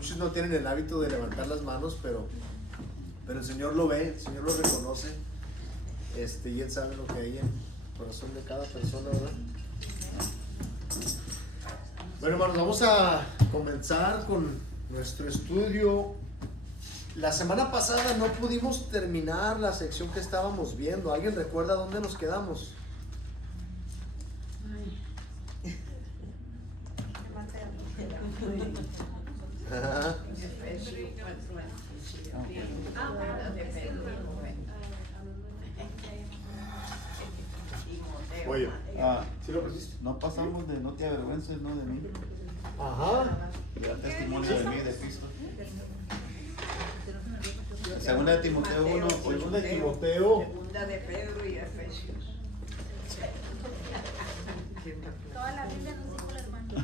muchos no tienen el hábito de levantar las manos, pero el Señor lo ve, el Señor lo reconoce, y Él sabe lo que hay en el corazón de cada persona, ¿verdad? Bueno, hermanos, vamos a comenzar con nuestro estudio. La semana pasada no pudimos terminar la sección que estábamos viendo. ¿Alguien recuerda dónde nos quedamos? Ajá. Oye, ¿sí lo pusiste? No pasamos de no te avergüences, no de mí. Ajá. Y da testimonio de mí, de Cristo. Segunda de Timoteo 1, Segunda de Timoteo. Segunda de Pedro y Efesios. Toda la Biblia nos dijo el hermano.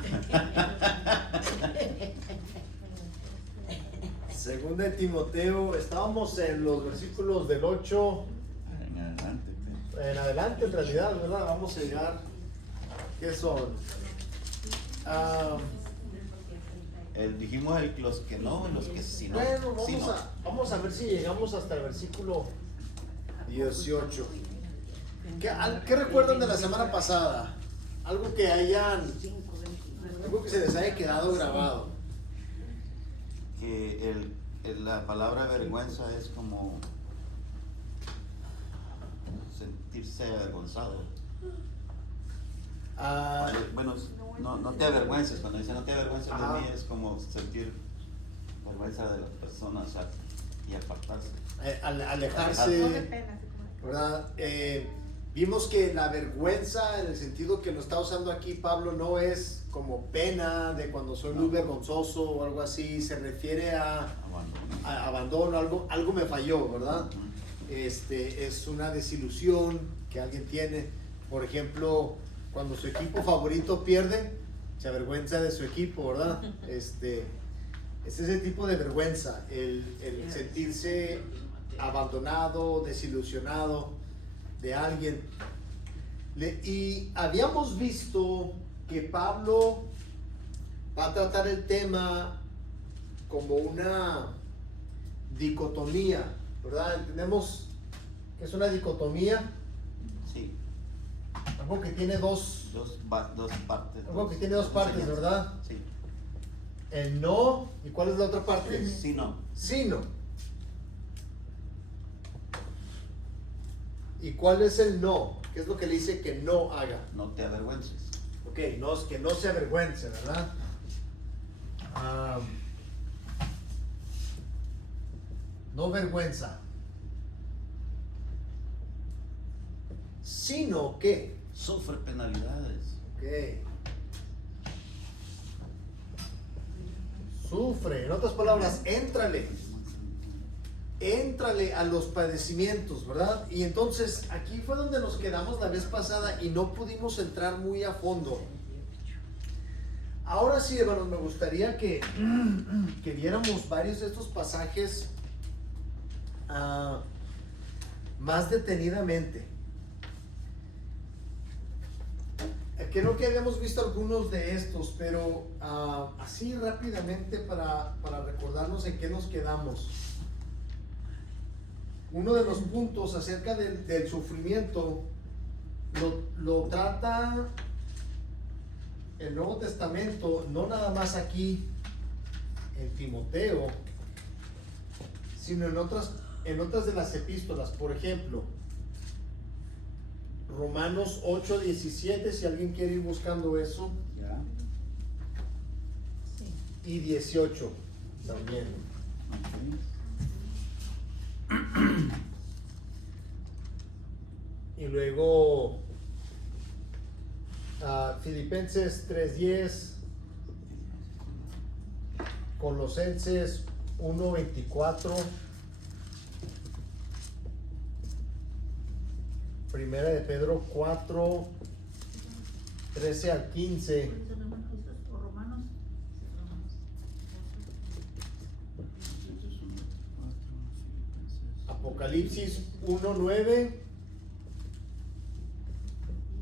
Segunda de Timoteo, estábamos en los versículos del 8 en adelante. en adelante, en realidad, ¿verdad? Vamos a llegar. ¿Qué son? Dijimos los que no, los que sí no. Bueno, Sí, no. vamos a ver si llegamos hasta el versículo 18. ¿Qué recuerdan de la semana pasada? Algo que se les haya quedado grabado. Que la palabra vergüenza es como sentirse avergonzado. Bueno, no te avergüences. Cuando dice no te avergüences de mí, es como sentir vergüenza de las personas y apartarse. Alejarse, ¿verdad? Vimos que la vergüenza, en el sentido que lo está usando aquí Pablo, no es como pena de cuando soy muy vergonzoso o algo así. Se refiere a abandono, algo me falló, ¿verdad? Es una desilusión que alguien tiene. Por ejemplo, cuando su equipo favorito pierde, se avergüenza de su equipo, ¿verdad? Es ese tipo de vergüenza, el sentirse abandonado, desilusionado de alguien. Y habíamos visto que Pablo va a tratar el tema como una dicotomía, ¿verdad? Entendemos que es una dicotomía. Sí. Algo que tiene dos partes. Algo que tiene dos partes, ¿verdad? Sí. El no, ¿y cuál es la otra parte? Sí, no. Sí, no. ¿Y cuál es el no? ¿Qué es lo que le dice que no haga? No te avergüences. Ok, no, es que no se avergüence, ¿verdad? No vergüenza. Sino que. Sufre penalidades. Ok. Sufre, en otras palabras, éntrale a los padecimientos, ¿verdad? Y entonces aquí fue donde nos quedamos la vez pasada y no pudimos entrar muy a fondo. Ahora sí, hermanos, me gustaría que viéramos varios de estos pasajes más detenidamente. Creo que habíamos visto algunos de estos, pero así rápidamente para recordarnos en qué nos quedamos. Uno de los puntos acerca del sufrimiento lo trata el Nuevo Testamento, no nada más aquí en Timoteo, sino en otras de las epístolas. Por ejemplo, Romanos 8:17, si alguien quiere ir buscando eso. Ya. Y 18 también. Y luego Filipenses 3:10, Colosenses 1:24, Primera de Pedro 4:13 al 15. Apocalipsis 1:9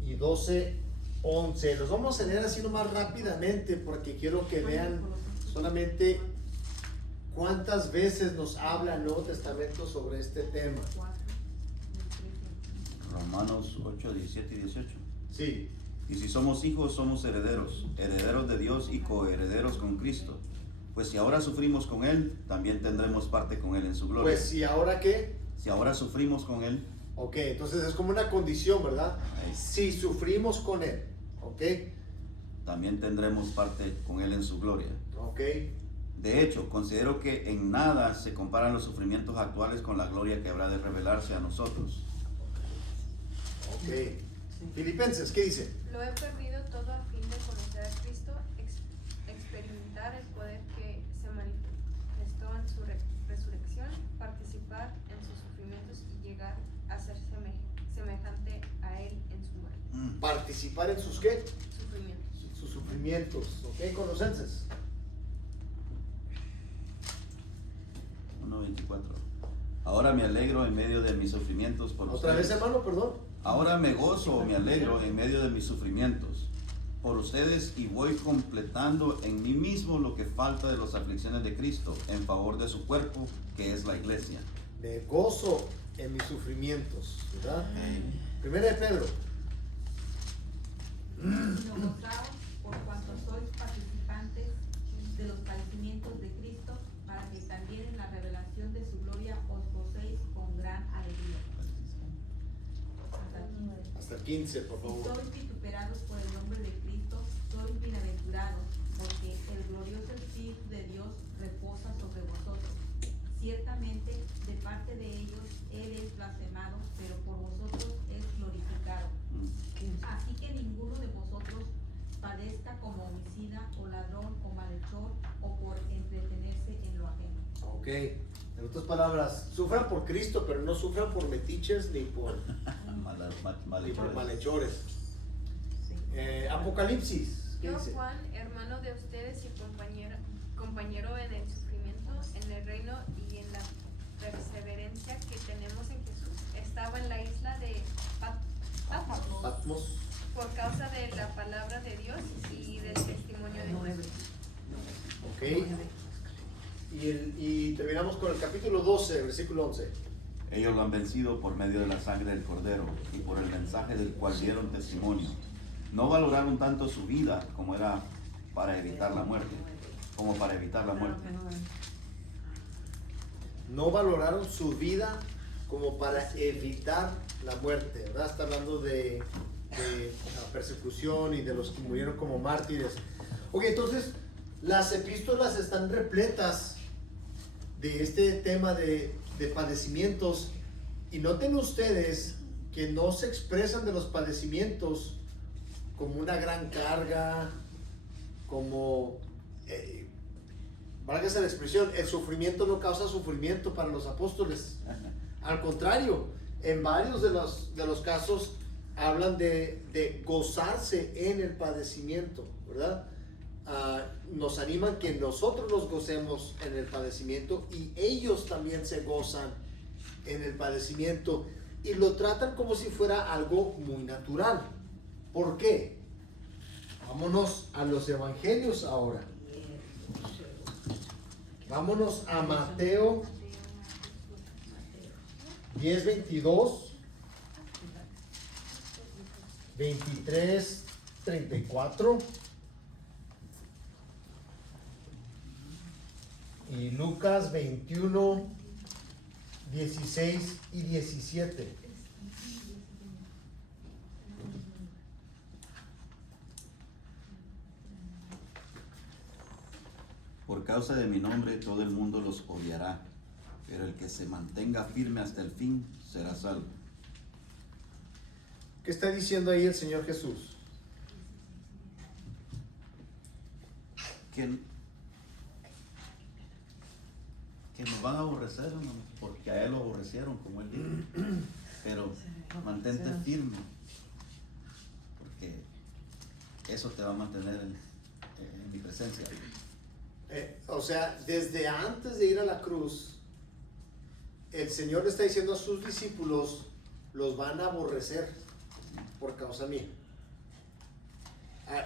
y 12:11. Los vamos a leer así nomás rápidamente porque quiero que vean solamente ¿Cuántas veces nos habla el Nuevo Testamento sobre este tema? Romanos 8, 17 y 18. Sí. Y si somos hijos, somos herederos, herederos de Dios y coherederos con Cristo. Pues si ahora sufrimos con Él, también tendremos parte con Él en su gloria. Pues si ahora qué. Si ahora sufrimos con Él, Ok, entonces es como una condición, ¿verdad? Ahí. Si sufrimos con Él. Ok. también tendremos parte con Él en su gloria. Ok. De hecho, considero que en nada se comparan los sufrimientos actuales con la gloria que habrá de revelarse a nosotros. Ok. Filipenses, ¿qué dice? Lo he perdido todo a fin de conocer a Cristo, experimentar el poder que se manifestó en su resurrección, participar en sus sufrimientos y llegar a ser semejante a Él en su muerte. Participar en sus qué? Sufrimientos. Sus sufrimientos. Ok, Colosenses. 1:24. Ahora me alegro en medio de mis sufrimientos por Otra ustedes. vez, hermano, perdón. Ahora me gozo o me alegro en medio de mis sufrimientos por ustedes y voy completando en mí mismo lo que falta de las aflicciones de Cristo en favor de su cuerpo, que es la iglesia. Me gozo en mis sufrimientos, ¿verdad? Primera de Pedro. Sino gozaos por cuanto sois participantes de los padecimientos de Cristo, para que también en la revelación de su gloria os gocéis con gran alegría. Hasta el 15, por Si favor. sois vituperados por el nombre de Cristo, sois bienaventurados, porque el glorioso Espíritu de Dios reposa sobre vosotros. Ciertamente, de parte de ellos, Él es blasfemado, pero por vosotros es glorificado. Así que ninguno de vosotros padezca como homicida, o ladrón, o malhechor, o por entretenerse en lo ajeno. Ok. En otras palabras, sufran por Cristo, pero no sufran por metiches ni por malhechores. Apocalipsis. ¿Qué Yo, dice? Juan, hermano de ustedes y compañero en el sufrimiento, en el reino y en la perseverancia que tenemos en Jesús, estaba en la isla de Patmos. por causa de la palabra de Dios y del testimonio de Jesús. Ok. Y terminamos con el capítulo 12, versículo 11. Ellos lo han vencido por medio de la sangre del Cordero y por el mensaje del cual dieron testimonio. No valoraron tanto su vida como para evitar la muerte. No valoraron su vida como para evitar la muerte, ¿verdad? Está hablando de la persecución y de los que murieron como mártires. Ok, entonces las epístolas están repletas de este tema de padecimientos, y noten ustedes que no se expresan de los padecimientos como una gran carga, como válgase la expresión, el sufrimiento no causa sufrimiento para los apóstoles. Al contrario, en varios de los casos hablan de gozarse en el padecimiento, ¿verdad? Nos animan que nosotros nos gocemos en el padecimiento, y ellos también se gozan en el padecimiento, y lo tratan como si fuera algo muy natural. ¿Por qué? Vámonos a los evangelios ahora. Vámonos a Mateo 10:22, 23:34 y Lucas 21:16 y 17. Por causa de mi nombre todo el mundo los odiará, pero el que se mantenga firme hasta el fin será salvo. ¿Qué está diciendo ahí el Señor Jesús? Que nos van a aborrecer, hermano, porque a él lo aborrecieron, como él dijo. Pero mantente firme, porque eso te va a mantener en mi presencia. O sea, desde antes de ir a la cruz, el Señor le está diciendo a sus discípulos: los van a aborrecer por causa mía.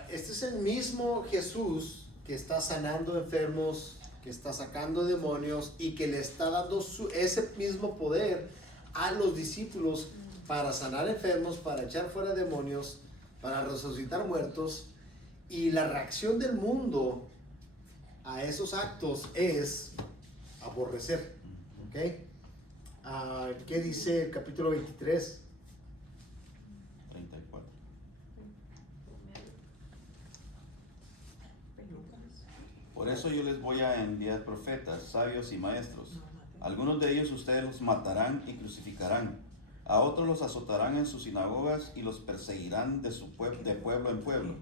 Este es el mismo Jesús que está sanando enfermos, que que está sacando demonios y que le está dando ese mismo poder a los discípulos para sanar enfermos, para echar fuera demonios, para resucitar muertos. Y la reacción del mundo a esos actos es aborrecer. ¿Ok? ¿Qué dice el capítulo 23? 34. Por eso yo les voy a enviar profetas, sabios y maestros. Algunos de ellos ustedes los matarán y crucificarán. A otros los azotarán en sus sinagogas y los perseguirán de pueblo en pueblo.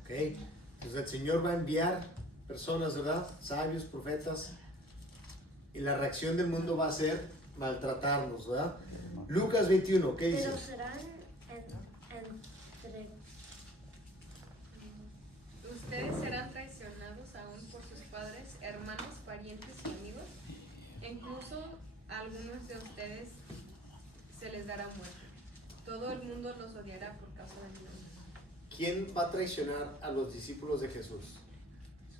Ok, entonces el Señor va a enviar personas, ¿verdad? Sabios, profetas. Y la reacción del mundo va a ser maltratarnos, ¿verdad? Lucas 21, ¿qué dice? Pero serán entre... Ustedes serán traicionados aún por sus padres, hermanos, parientes y amigos. Incluso a algunos de ustedes se les dará muerte. Todo el mundo los odiará por causa de mí. ¿Quién va a traicionar a los discípulos de Jesús?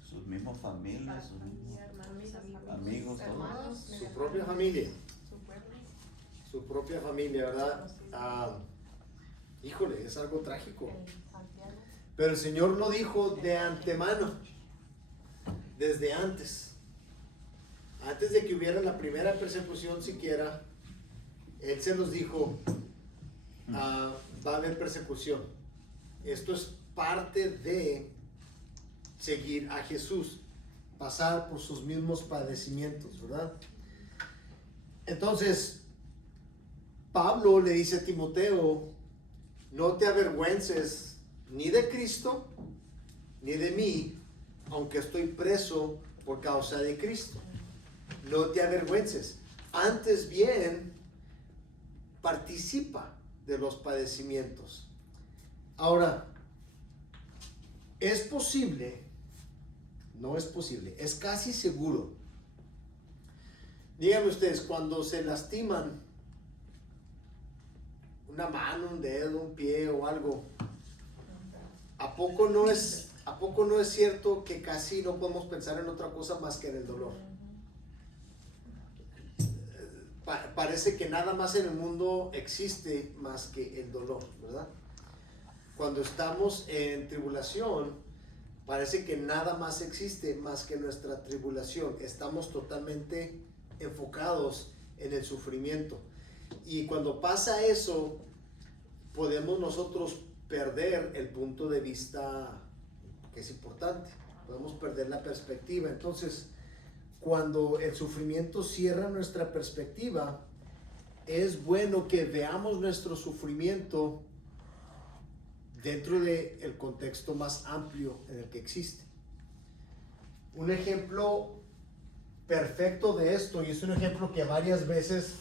Sus mismas familias, sus mismos amigos, todos. Su propia familia. Su propia familia, ¿verdad? Híjole, es algo trágico. Pero el Señor lo dijo de antemano, desde antes. Antes de que hubiera la primera persecución siquiera, Él se los dijo, va a haber persecución. Esto es parte de seguir a Jesús, pasar por sus mismos padecimientos, ¿verdad? Entonces, Pablo le dice a Timoteo, no te avergüences ni de Cristo, ni de mí, aunque estoy preso por causa de Cristo. No te avergüences, antes bien, participa de los padecimientos. Ahora, es posible, no es posible, es casi seguro. Díganme ustedes, cuando se lastiman una mano, un dedo, un pie o algo, ¿a poco no es cierto que casi no podemos pensar en otra cosa más que en el dolor? Parece que nada más en el mundo existe más que el dolor, ¿verdad? Cuando estamos en tribulación, parece que nada más existe más que nuestra tribulación. Estamos totalmente enfocados en el sufrimiento. Y cuando pasa eso, podemos nosotros perder el punto de vista que es importante. Podemos perder la perspectiva. Entonces, cuando el sufrimiento cierra nuestra perspectiva, es bueno que veamos nuestro sufrimiento dentro del contexto más amplio en el que existe. Un ejemplo perfecto de esto, y es un ejemplo que varias veces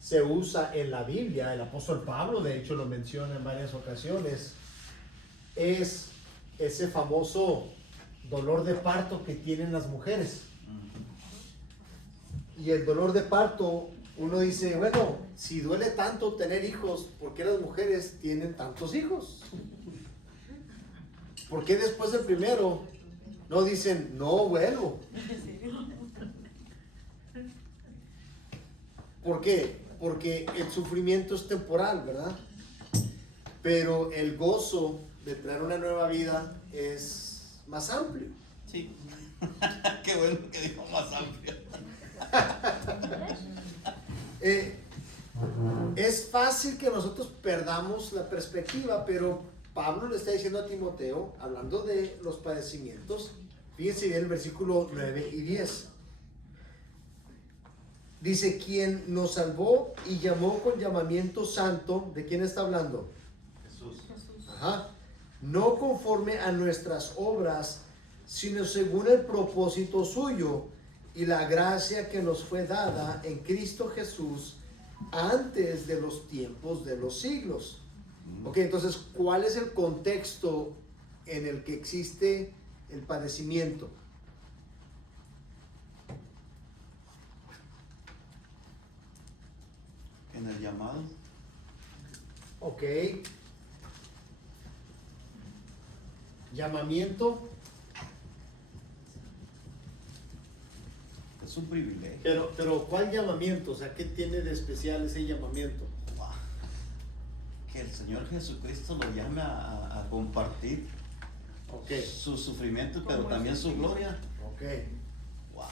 se usa en la Biblia, el apóstol Pablo de hecho lo menciona en varias ocasiones, es ese famoso dolor de parto que tienen las mujeres. Y el dolor de parto, uno dice, bueno, si duele tanto tener hijos, ¿por qué las mujeres tienen tantos hijos? ¿Por qué después del primero no dicen, no, bueno? ¿Por qué? Porque el sufrimiento es temporal, ¿verdad? Pero el gozo de traer una nueva vida es más amplio. Sí. Qué bueno que dijo más amplio. Es fácil que nosotros perdamos la perspectiva, pero Pablo le está diciendo a Timoteo, hablando de los padecimientos, fíjense bien el versículo 9 y 10. Dice, quien nos salvó y llamó con llamamiento santo, ¿de quién está hablando? Jesús. Ajá. No conforme a nuestras obras, sino según el propósito suyo y la gracia que nos fue dada en Cristo Jesús antes de los tiempos de los siglos. Ok, entonces, ¿cuál es el contexto en el que existe el padecimiento? En el llamado. Ok. Llamamiento. Es un privilegio. Pero ¿cuál llamamiento? O sea, ¿qué tiene de especial ese llamamiento? Wow. Que el Señor Jesucristo lo llame a compartir Ok, su sufrimiento, pero Como también ese su tipo. gloria. ok. Wow.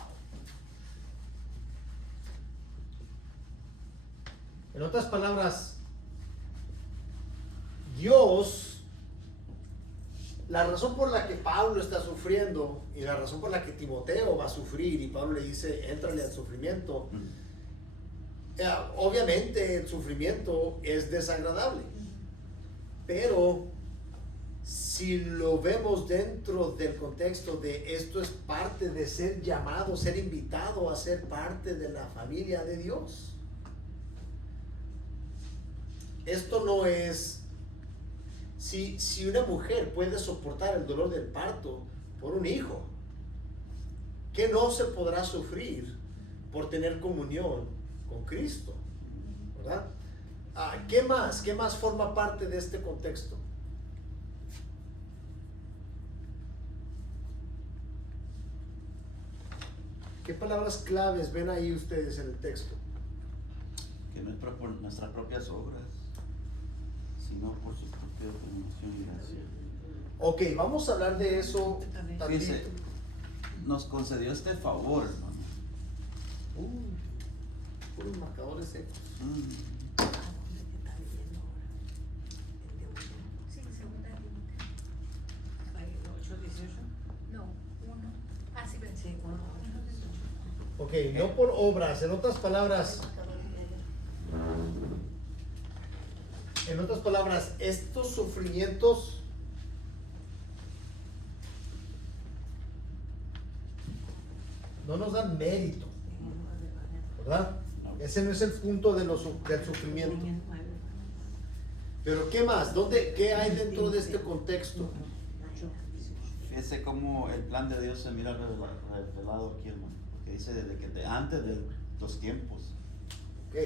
En otras palabras, Dios, la razón por la que Pablo está sufriendo y la razón por la que Timoteo va a sufrir y Pablo le dice, éntrale al sufrimiento, obviamente el sufrimiento es desagradable, pero si lo vemos dentro del contexto de esto es parte de ser llamado, ser invitado a ser parte de la familia de Dios. Esto no es, si una mujer puede soportar el dolor del parto por un hijo, ¿qué no se podrá sufrir por tener comunión con Cristo? ¿Verdad? ¿Qué más? ¿Qué más forma parte de este contexto? ¿Qué palabras claves ven ahí ustedes en el texto? Que no es por nuestras propias obras, sino por su propia promoción y gracia. Ok, vamos a hablar de eso tantito. Fíjese, nos concedió este favor, hermano. Puros marcadores secos. Sí, segunda de Timoteo. No, 1. Ah, sí, ven. Sí, uno. Ok, no por obras, en otras palabras, estos sufrimientos no nos dan mérito, ¿verdad? No. Ese no es el punto del sufrimiento. Pero ¿qué más? ¿Qué hay dentro de este contexto? Fíjese cómo el plan de Dios se mira revelado aquí, hermano. Porque dice antes de los tiempos. Ok.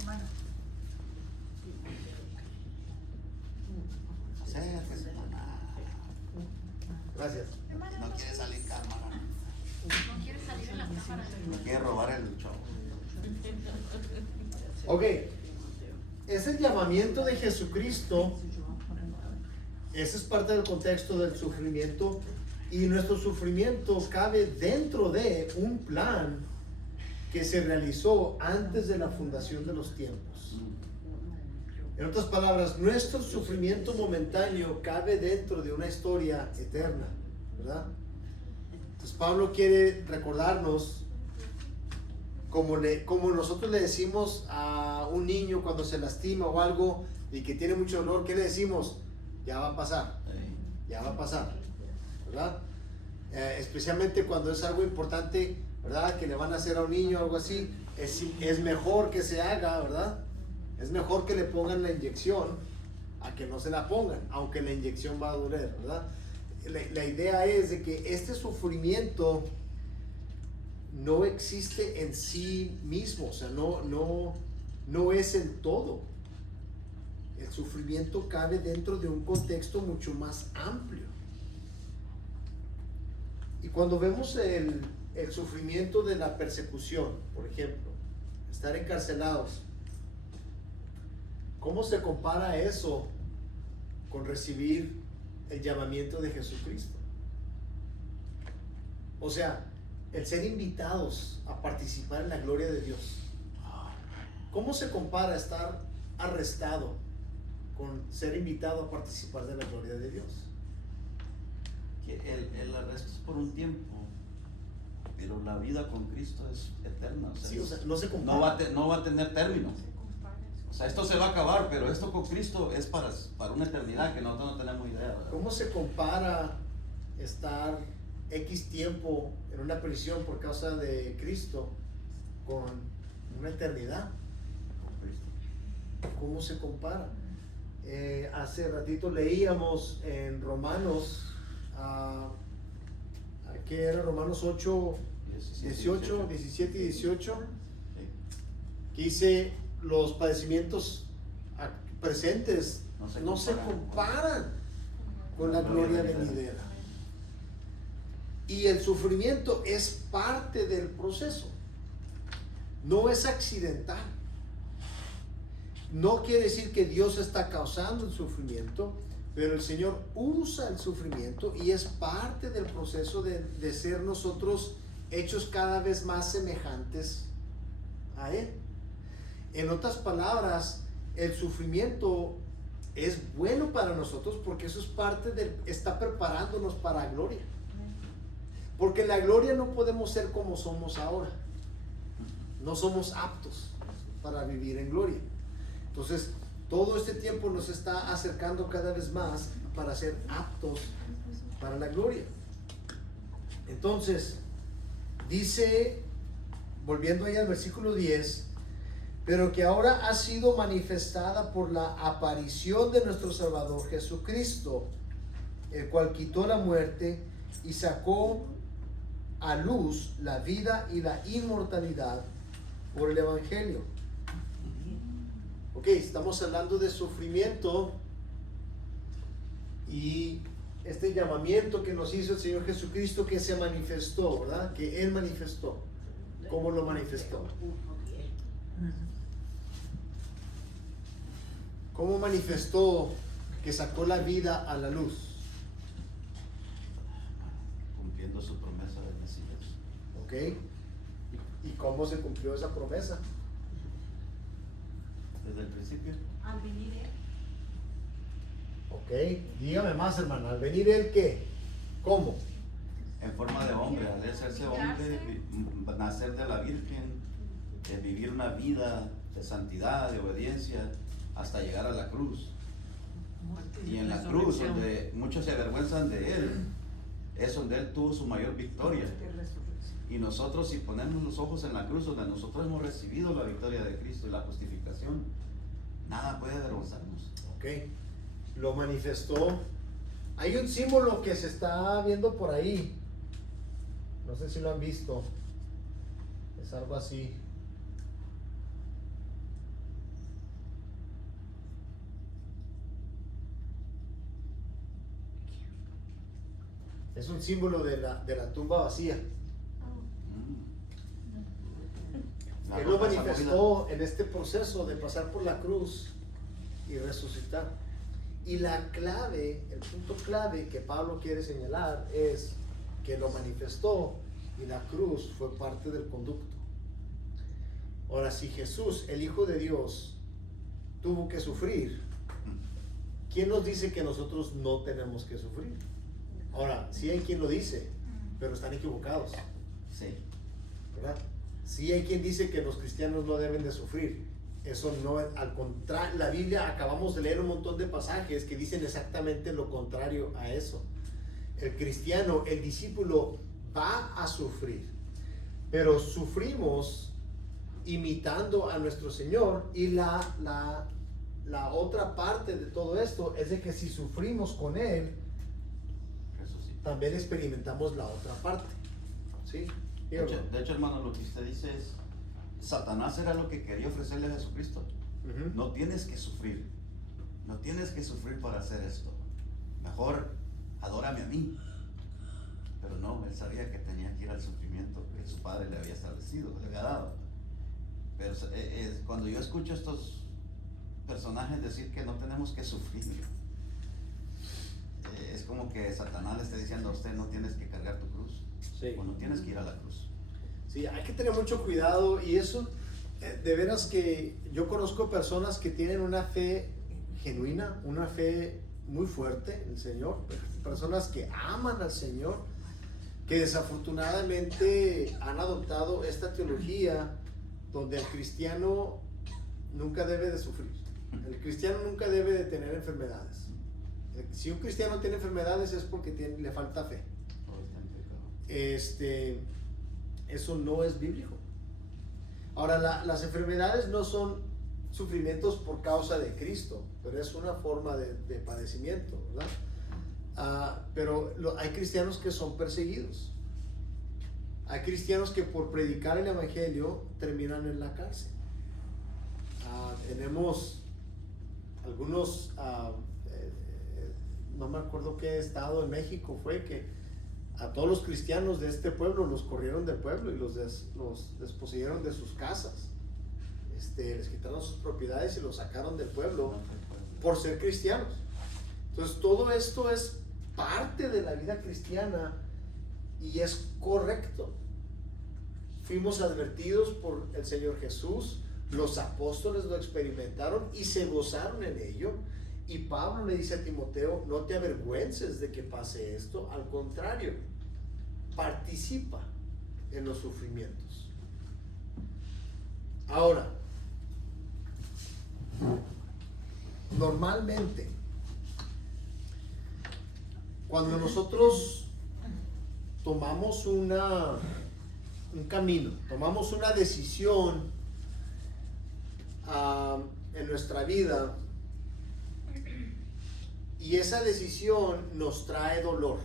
Hermano. Acérquese, hermana. Gracias. No quiere salir cámara. No quiere salir en la cámara. No quiere robar el show. Ok. Es el llamamiento de Jesucristo. Ese es parte del contexto del sufrimiento. Y nuestro sufrimiento cabe dentro de un plan que se realizó antes de la fundación de los tiempos. En otras palabras, nuestro sufrimiento momentáneo cabe dentro de una historia eterna, ¿verdad? Entonces Pablo quiere recordarnos, como nosotros le decimos a un niño cuando se lastima o algo y que tiene mucho dolor, ¿qué le decimos? Ya va a pasar, ya va a pasar, ¿verdad? Especialmente cuando es algo importante, ¿verdad? Que le van a hacer a un niño o algo así, es mejor que se haga, ¿verdad? Es mejor que le pongan la inyección a que no se la pongan, aunque la inyección va a doler, ¿verdad? La idea es de que este sufrimiento no existe en sí mismo, o sea, no es el todo. El sufrimiento cabe dentro de un contexto mucho más amplio. Y cuando vemos el sufrimiento de la persecución, por ejemplo, estar encarcelados, ¿cómo se compara eso con recibir el llamamiento de Jesucristo? O sea, el ser invitados a participar en la gloria de Dios. ¿Cómo se compara estar arrestado con ser invitado a participar de la gloria de Dios? Que el arresto es por un tiempo, pero la vida con Cristo es eterna. O sea, Sí, o sea, no se compara. no va a tener término. O sea, esto se va a acabar, pero esto con Cristo es para una eternidad que nosotros no tenemos idea, ¿verdad? ¿Cómo se compara estar X tiempo en una prisión por causa de Cristo con una eternidad? Con Cristo. ¿Cómo se compara? Hace ratito leíamos en Romanos, ¿qué era? Romanos 8, 18, 17 y 18, Sí. que dice los padecimientos presentes no se comparan con la gloria venidera. Y el sufrimiento es parte del proceso, no es accidental. No quiere decir que Dios está causando el sufrimiento, pero el Señor usa el sufrimiento y es parte del proceso de ser nosotros hechos cada vez más semejantes a Él. En otras palabras, el sufrimiento es bueno para nosotros porque eso es parte está preparándonos para la gloria. Porque en la gloria no podemos ser como somos ahora. No somos aptos para vivir en gloria. Entonces, todo este tiempo nos está acercando cada vez más para ser aptos para la gloria. Entonces, dice, volviendo ahí al versículo 10, pero que ahora ha sido manifestada por la aparición de nuestro Salvador Jesucristo, el cual quitó la muerte y sacó a luz la vida y la inmortalidad por el Evangelio. Ok, estamos hablando de sufrimiento y este llamamiento que nos hizo el Señor Jesucristo, que se manifestó, ¿verdad? Que Él manifestó. ¿Cómo lo manifestó? ¿Cómo manifestó que sacó la vida a la luz? Cumpliendo su promesa del Mesías. ¿Ok? ¿Y cómo se cumplió esa promesa? Desde el principio. Al venir Él. Ok, dígame más, hermano. ¿Al venir Él qué? ¿Cómo? En forma de hombre, al hacerse hombre, nacer de la Virgen, vivir una vida de santidad, de obediencia, hasta llegar a la cruz. Y en la cruz, donde muchos se avergüenzan de Él, es donde Él tuvo su mayor victoria. Y nosotros, si ponemos los ojos en la cruz, donde nosotros hemos recibido la victoria de Cristo y la justificación, nada puede avergonzarnos. Ok, lo manifestó. Hay un símbolo que se está viendo por ahí. No sé si lo han visto. Es algo así. Es un símbolo de la tumba vacía. La Él lo roca manifestó en este proceso de pasar por la cruz y resucitar. Y la clave, el punto clave que Pablo quiere señalar es que lo manifestó y la cruz fue parte del conducto. Ahora, si Jesús, el Hijo de Dios, tuvo que sufrir, ¿quién nos dice que nosotros no tenemos que sufrir? Ahora, sí hay quien lo dice, pero están equivocados. Sí. ¿Verdad? Sí hay quien dice que los cristianos no deben de sufrir. Eso no es, al contrario, la Biblia, acabamos de leer un montón de pasajes que dicen exactamente lo contrario a eso. El cristiano, el discípulo va a sufrir, pero sufrimos imitando a nuestro Señor. Y la otra parte de todo esto es de que si sufrimos con Él, también experimentamos la otra parte. ¿Sí? De hecho, hermano, lo que usted dice es, Satanás era lo que quería ofrecerle a Jesucristo. No tienes que sufrir. No tienes que sufrir para hacer esto. Mejor adórame a mí. Pero no, él sabía que tenía que ir al sufrimiento que su padre le había establecido, le había dado. Pero cuando yo escucho a estos personajes decir que no tenemos que sufrir, es como que Satanás le está diciendo a usted: no tienes que cargar tu cruz. Sí. O no tienes que ir a la cruz. Sí, hay que tener mucho cuidado. Y eso, de veras que yo conozco personas que tienen una fe genuina, una fe muy fuerte en el Señor, personas que aman al Señor, que desafortunadamente han adoptado esta teología donde el cristiano nunca debe de sufrir. El cristiano nunca debe de tener enfermedades. Si un cristiano tiene enfermedades es porque le falta fe. Eso no es bíblico. Ahora, las enfermedades no son sufrimientos por causa de Cristo, pero es una forma de padecimiento, ¿verdad? Pero hay cristianos que son perseguidos. Hay cristianos que por predicar el evangelio terminan en la cárcel. algunos, no me acuerdo qué estado en México fue, que a todos los cristianos de este pueblo los corrieron del pueblo y los desposeyeron de sus casas. Les quitaron sus propiedades y los sacaron del pueblo por ser cristianos. Entonces todo esto es parte de la vida cristiana y es correcto. Fuimos advertidos por el Señor Jesús, los apóstoles lo experimentaron y se gozaron en ello. Y Pablo le dice a Timoteo, no te avergüences de que pase esto, al contrario, participa en los sufrimientos. Ahora, normalmente, cuando nosotros tomamos un camino, tomamos una decisión en nuestra vida, y esa decisión nos trae dolor,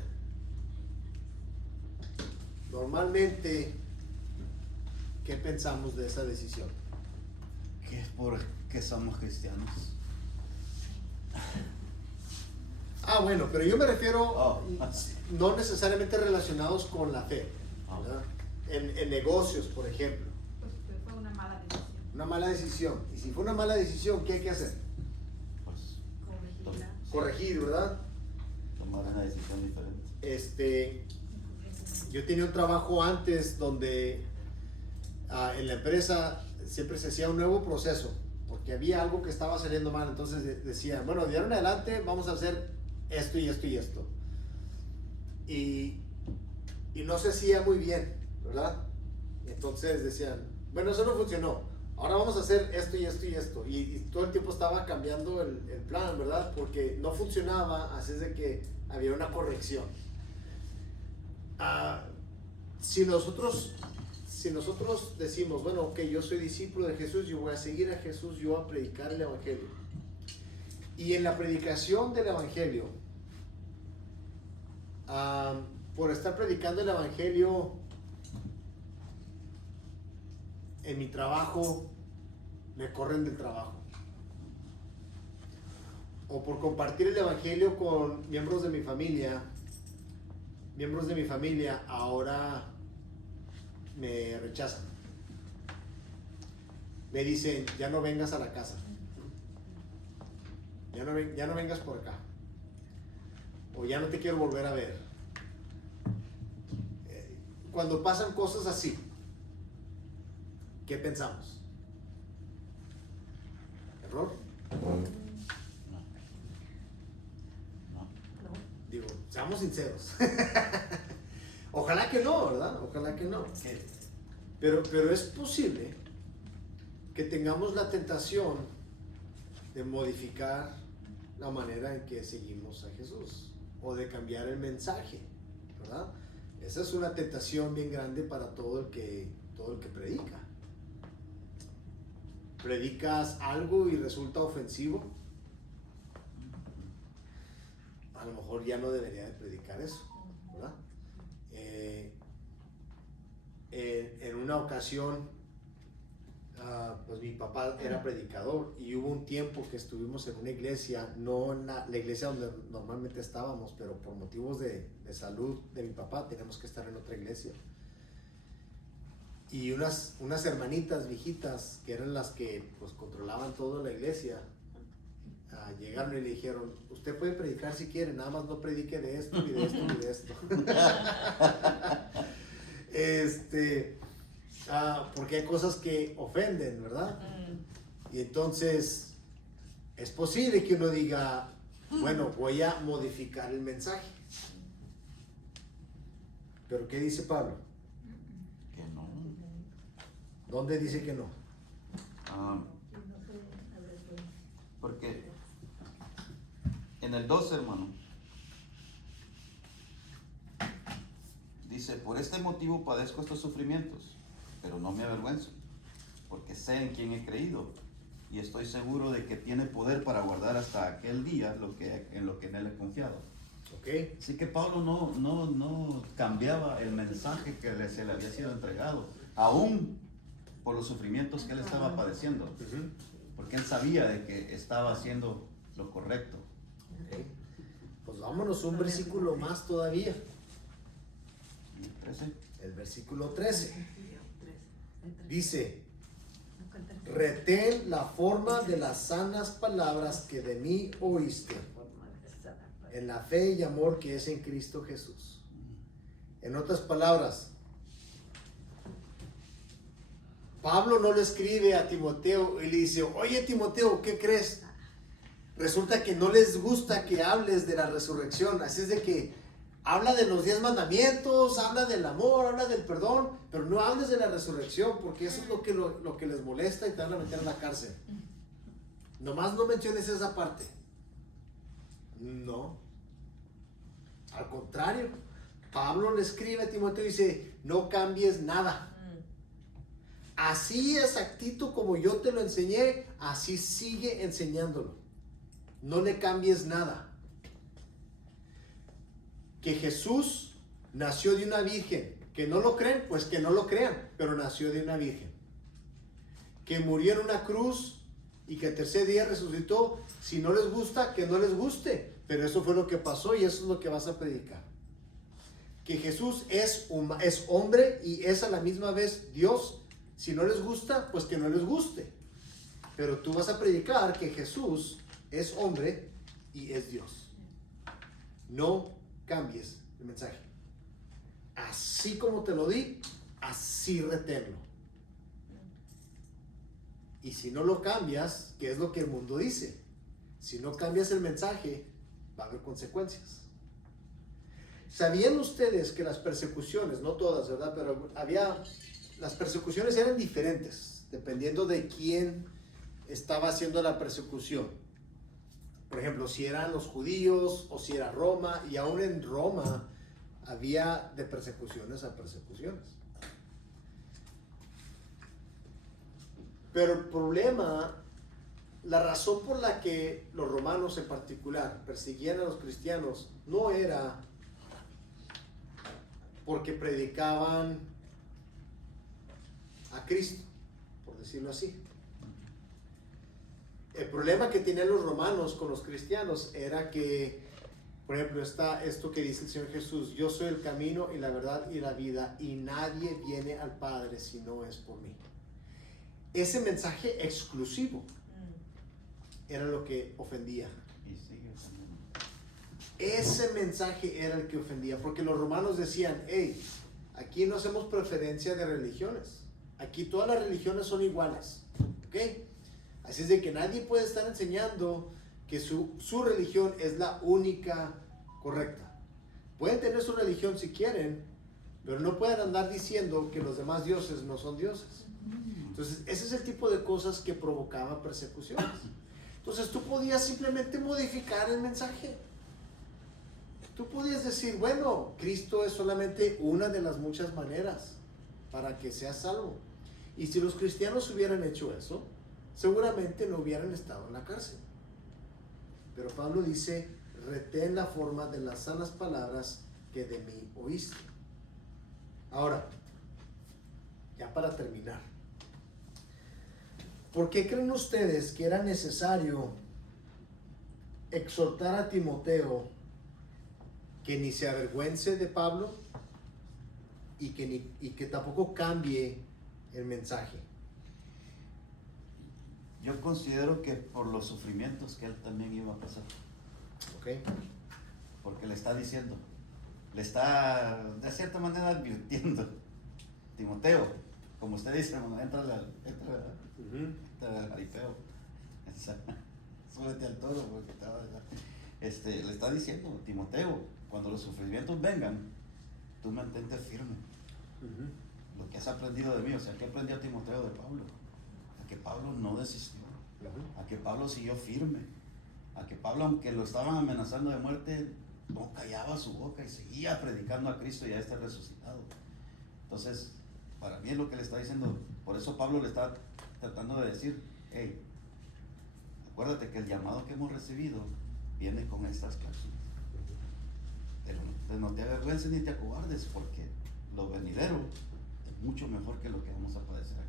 normalmente, ¿qué pensamos de esa decisión? Que es porque somos cristianos. Bueno, pero yo me refiero no necesariamente relacionados con la fe, ¿verdad? En negocios, por ejemplo. Pues fue una mala decisión. Una mala decisión. Y si fue una mala decisión, ¿qué hay que hacer? Pues Corregirla. Corregir, ¿verdad? tomar una decisión diferente. Yo tenía un trabajo antes donde en la empresa siempre se hacía un nuevo proceso porque había algo que estaba saliendo mal. Entonces decía, bueno, de ahora en adelante vamos a hacer esto y esto y esto. Y no se hacía muy bien, ¿verdad? Entonces decían, bueno, eso no funcionó, ahora vamos a hacer esto y esto y esto. Y todo el tiempo estaba cambiando el plan, ¿verdad? Porque no funcionaba, así es de que había una corrección. Si nosotros decimos, bueno, ok, yo soy discípulo de Jesús, yo voy a seguir a Jesús, yo voy a predicar el Evangelio. Y en la predicación del Evangelio, por estar predicando el Evangelio en mi trabajo, me corren del trabajo. O por compartir el Evangelio con miembros de mi familia, ahora me rechazan. Me dicen, ya no vengas a la casa. Ya no vengas por acá. O ya no te quiero volver a ver. Cuando pasan cosas así, ¿qué pensamos? ¿Error? No. Digo, seamos sinceros. Ojalá que no, ¿verdad? Ojalá que no. ¿Qué? Pero es posible que tengamos la tentación de modificar la manera en que seguimos a Jesús o de cambiar el mensaje, ¿verdad? Esa es una tentación bien grande para todo el que predica. Predicas algo y resulta ofensivo, a lo mejor ya no debería de predicar eso, ¿verdad? En una ocasión, pues mi papá era predicador y hubo un tiempo que estuvimos en una iglesia, no en la iglesia donde normalmente estábamos, pero por motivos de salud de mi papá teníamos que estar en otra iglesia. Y unas hermanitas viejitas que eran las que pues controlaban toda la iglesia, llegaron y le dijeron, usted puede predicar si quiere, nada más no predique de esto, ni de esto, ni de esto. Porque hay cosas que ofenden, ¿verdad? Y entonces es posible que uno diga, bueno, voy a modificar el mensaje. Pero ¿qué dice Pablo? Que no. ¿Dónde dice que no? Porque en el 12, hermano, dice, por este motivo padezco estos sufrimientos, pero no me avergüenzo, porque sé en quién he creído y estoy seguro de que tiene poder para guardar hasta aquel día en lo que en él he confiado. Okay. Así que Pablo no cambiaba el mensaje que se le había sido entregado, aún por los sufrimientos que él estaba padeciendo, porque él sabía de que estaba siendo lo correcto. Ok. Pues vámonos un versículo más todavía. Y el 13. El versículo 13. Dice, retén la forma de las sanas palabras que de mí oíste, en la fe y amor que es en Cristo Jesús. En otras palabras, Pablo no le escribe a Timoteo y le dice, oye Timoteo, ¿qué crees? Resulta que no les gusta que hables de la resurrección, así es de que habla de los 10 mandamientos, habla del amor, habla del perdón, pero no hables de la resurrección, porque eso es lo que les molesta y te van a meter en la cárcel. Nomás no menciones esa parte. No. Al contrario, Pablo le escribe a Timoteo y dice, no cambies nada. Así exactito como yo te lo enseñé, así sigue enseñándolo. No le cambies nada. Que Jesús nació de una virgen. Que no lo creen, pues que no lo crean, pero nació de una virgen. Que murió en una cruz y que el tercer día resucitó. Si no les gusta, que no les guste, pero eso fue lo que pasó y eso es lo que vas a predicar. Que Jesús es hombre y es a la misma vez Dios. Si no les gusta, pues que no les guste. Pero tú vas a predicar que Jesús es hombre y es Dios. No cambies el mensaje. Así como te lo di, así reténlo. Y si no lo cambias, ¿qué es lo que el mundo dice? Si no cambias el mensaje, va a haber consecuencias. ¿Sabían ustedes que las persecuciones, no todas, ¿verdad? Pero las persecuciones eran diferentes, dependiendo de quién estaba haciendo la persecución. Por ejemplo, si eran los judíos o si era Roma, y aún en Roma había de persecuciones a persecuciones. Pero el problema, la razón por la que los romanos en particular perseguían a los cristianos no era porque predicaban a Cristo, por decirlo así. El problema que tenían los romanos con los cristianos era que, por ejemplo, está esto que dice el Señor Jesús: yo soy el camino y la verdad y la vida, y nadie viene al Padre si no es por mí. Ese mensaje exclusivo era lo que ofendía. Y sigue también. Ese mensaje era el que ofendía, porque los romanos decían: hey, aquí no hacemos preferencia de religiones, aquí todas las religiones son iguales, ¿ok? Así es de que nadie puede estar enseñando que su religión es la única correcta. Pueden tener su religión si quieren, pero no pueden andar diciendo que los demás dioses no son dioses. Entonces, ese es el tipo de cosas que provocaban persecuciones. Entonces, tú podías simplemente modificar el mensaje. Tú podías decir: bueno, Cristo es solamente una de las muchas maneras para que seas salvo. Y si los cristianos hubieran hecho eso, seguramente no hubieran estado en la cárcel. Pero Pablo dice: retén la forma de las sanas palabras que de mí oíste. Ahora, ya para terminar, ¿por qué creen ustedes que era necesario exhortar a Timoteo que ni se avergüence de Pablo y que tampoco cambie el mensaje? Yo considero que por los sufrimientos que él también iba a pasar. ¿Ok? Porque le está diciendo, le está de cierta manera advirtiendo: Timoteo, como usted dice, hermano, entra al jaripeo, súbete al toro, porque le está diciendo: Timoteo, cuando los sufrimientos vengan, tú mantente firme. Lo que has aprendido de mí, o sea, ¿qué aprendió Timoteo de Pablo? A que Pablo no desistió, a que Pablo siguió firme, a que Pablo, aunque lo estaban amenazando de muerte, no callaba su boca y seguía predicando a Cristo y a este resucitado. Entonces, para mí es lo que le está diciendo. Por eso Pablo le está tratando de decir: hey, acuérdate que el llamado que hemos recibido viene con estas cláusulas. Pero no te avergüences ni te acobardes, porque lo venidero es mucho mejor que lo que vamos a padecer aquí.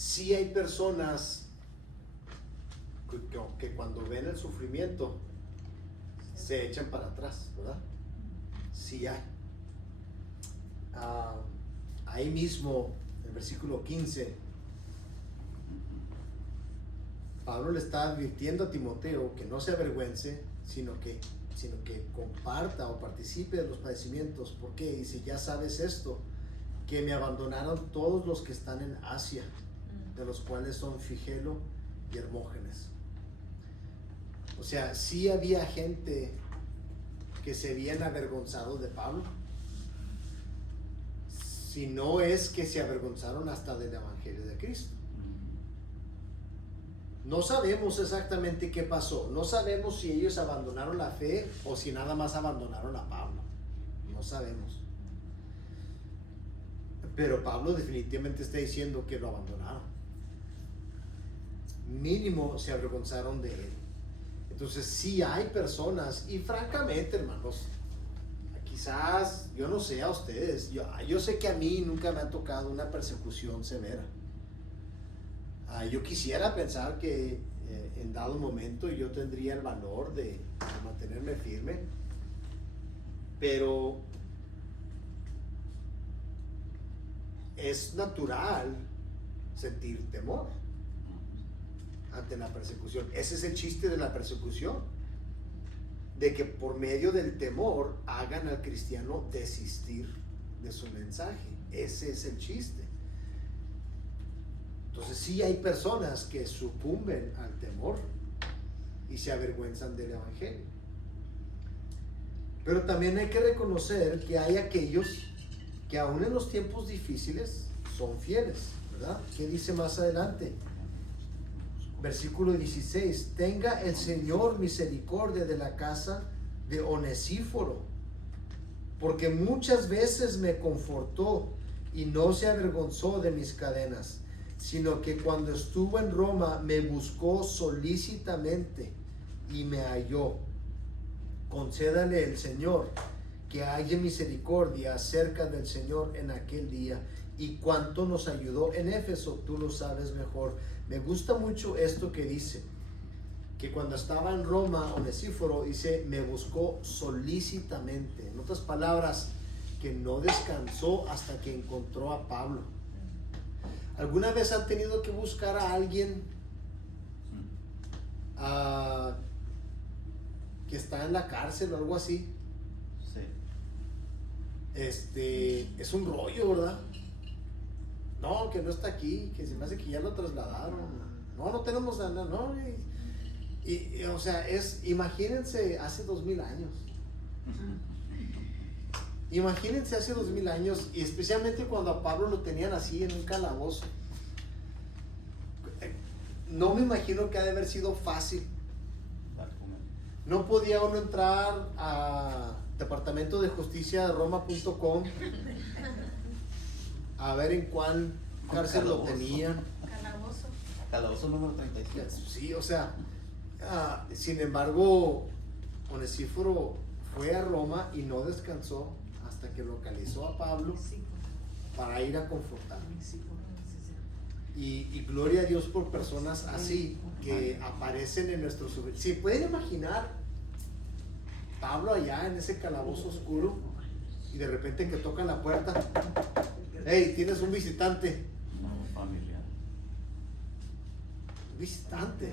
sí hay personas que cuando ven el sufrimiento se echan para atrás, ¿verdad? Sí hay. Ahí mismo, en el versículo 15, Pablo le está advirtiendo a Timoteo que no se avergüence, sino que comparta o participe de los padecimientos. ¿Por qué? Dice, ya sabes esto, que me abandonaron todos los que están en Asia, de los cuales son Figelo y Hermógenes. O sea, sí había gente que se habían avergonzado de Pablo. Si no es que se avergonzaron hasta del Evangelio de Cristo. No sabemos exactamente qué pasó. No sabemos si ellos abandonaron la fe o si nada más abandonaron a Pablo. No sabemos. Pero Pablo definitivamente está diciendo que lo abandonaron. Mínimo se avergonzaron de él. Entonces sí hay personas, y francamente, hermanos, quizás, yo no sé a ustedes, yo sé que a mí nunca me ha tocado una persecución severa. Yo quisiera pensar que en dado momento yo tendría el valor de mantenerme firme, pero es natural sentir temor ante la persecución. Ese es el chiste de la persecución, de que por medio del temor hagan al cristiano desistir de su mensaje. Ese es el chiste. Entonces sí hay personas que sucumben al temor y se avergüenzan del evangelio. Pero también hay que reconocer que hay aquellos que aún en los tiempos difíciles son fieles, ¿verdad? ¿Qué dice más adelante? Versículo 16, tenga el Señor misericordia de la casa de Onesíforo, porque muchas veces me confortó y no se avergonzó de mis cadenas, sino que cuando estuvo en Roma me buscó solícitamente y me halló. Concédale el Señor que haya misericordia acerca del Señor en aquel día. Y cuánto nos ayudó en Éfeso, tú lo sabes mejor. Me gusta mucho esto que dice, que cuando estaba en Roma, Onesíforo dice, me buscó solícitamente. En otras palabras, que no descansó hasta que encontró a Pablo. ¿Alguna vez han tenido que buscar a alguien que está en la cárcel o algo así? Sí. Es un rollo, ¿verdad? No, que no está aquí, que se me hace que ya lo trasladaron. No tenemos nada, no. Y o sea, imagínense hace 2000 años. Imagínense hace 2000 años, y especialmente cuando a Pablo lo tenían así en un calabozo. No me imagino que ha de haber sido fácil. No podía uno entrar a departamento de justicia de Roma.com a ver en cuál cárcel lo tenían. Calabozo número 37. Sí, o sea, sin embargo, Onesíforo fue a Roma y no descansó hasta que localizó a Pablo para ir a confortarlo. Y gloria a Dios por personas así que aparecen en nuestro sufrimiento. Si pueden imaginar Pablo allá en ese calabozo oscuro y de repente que tocan la puerta, hey, tienes un visitante. No, familiar. Un visitante.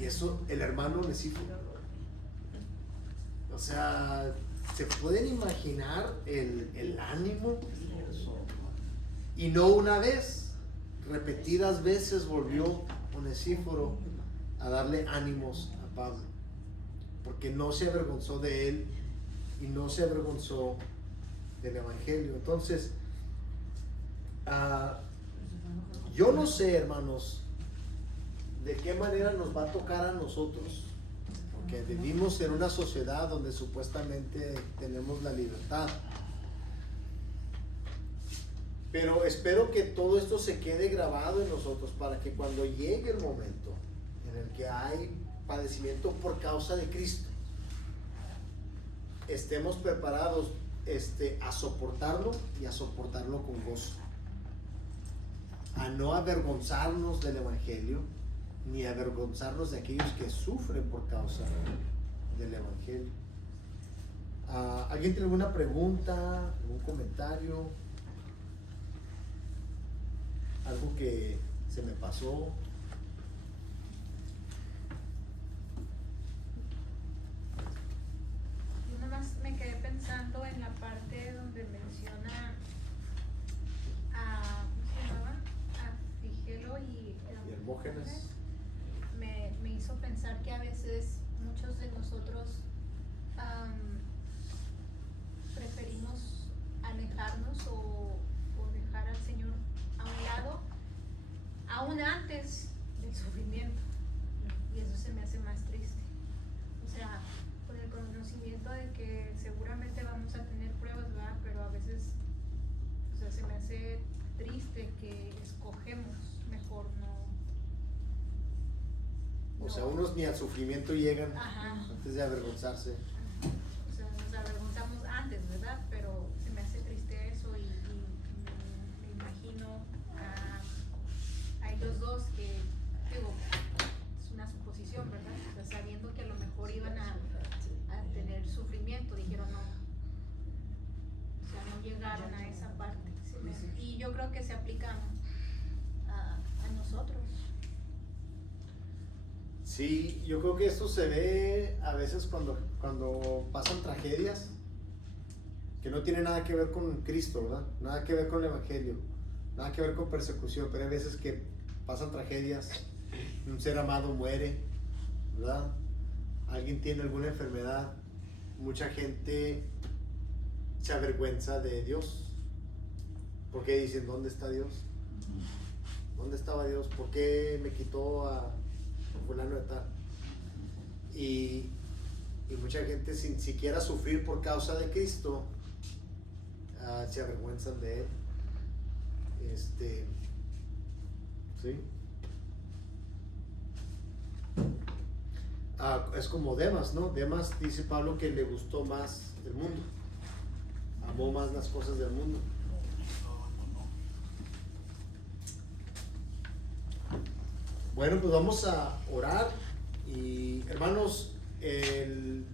Y eso, el hermano Onesíforo. O sea, ¿se pueden imaginar el ánimo? Y no una vez, repetidas veces volvió Onesíforo a darle ánimos a Pablo, porque no se avergonzó de él y no se avergonzó del evangelio. Entonces, yo no sé, hermanos, de qué manera nos va a tocar a nosotros, porque vivimos en una sociedad donde supuestamente tenemos la libertad. Pero espero que todo esto se quede grabado en nosotros para que cuando llegue el momento en el que hay padecimiento por causa de Cristo, estemos preparados a soportarlo y a soportarlo con gozo. a no avergonzarnos del Evangelio, ni avergonzarnos de aquellos que sufren por causa del Evangelio. ¿Alguien tiene alguna pregunta, algún comentario? ¿Algo que se me pasó? Yo nada más me quedé pensando en la parte donde menciona a, ¿cómo se llamaban? A Figelo y Hermógenes. me hizo pensar que a veces muchos de nosotros preferimos alejarnos o dejar al Señor a un lado, aún antes del sufrimiento, y eso se me hace más triste. O sea, con el conocimiento de que seguramente vamos a tener pruebas, ¿verdad? Pero a veces, o sea, se me hace triste que escogemos mejor O sea, unos ni al sufrimiento llegan. Ajá. Antes de avergonzarse. O sea, nos avergonzamos antes, ¿verdad? Pero se me hace triste eso y me imagino a ellos dos que, digo, es una suposición, ¿verdad? O sea, sabiendo que a lo mejor iban a tener sufrimiento, dijeron no. O sea, no llegaron a esa parte. Y yo creo que se aplica a nosotros. Sí, yo creo que esto se ve a veces cuando pasan tragedias que no tienen nada que ver con Cristo, ¿verdad? Nada que ver con el Evangelio, nada que ver con persecución, pero hay veces que pasan tragedias, un ser amado muere, ¿verdad? Alguien tiene alguna enfermedad, mucha gente se avergüenza de Dios, porque dicen, ¿dónde está Dios? ¿Dónde estaba Dios? ¿Por qué me quitó a fulano de tal? Y mucha gente sin siquiera sufrir por causa de Cristo se avergüenzan de él. ¿Sí? Es como Demas, ¿no? Demas, dice Pablo, que le gustó más el mundo, amó más las cosas del mundo. Bueno, pues vamos a orar y hermanos, el